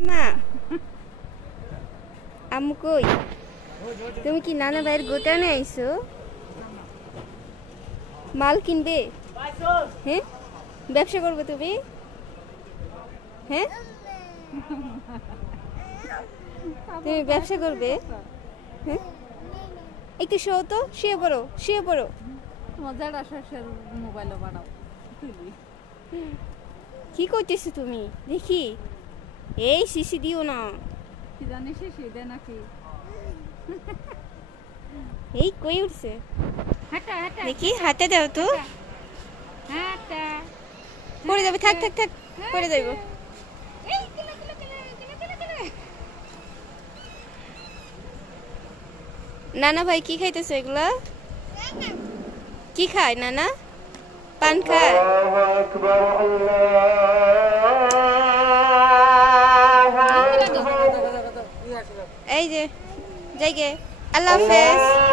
মা আম্মু কই তুমি কি নানা ভাইয়ের গোটানে আইছো মাল কিনবে হ্যাঁ ব্যবসা করবে তুমি হ্যাঁ তুমি ব্যবসা করবে হ্যাঁ একটু শো তো শুয়ে পড়ো মজার আসার মোবাইলও বানাও কি করতেছো তুমি দেখি এই শিশি দিও না কি জানিস সেটা নাকি এই কই উঠছে হাঁটা হাঁটা দেখি হাতে দাও তো হাঁটা পড়ে যাবে থাক থাক থাক পড়ে যাইব এই কিলা কিলা কিলা কিলা কিলা কিলা নানা ভাই কি খাইতেছো এগুলা কি খায় নানা পান খায় এই যে যাইগে আল্লাহ হাফেজ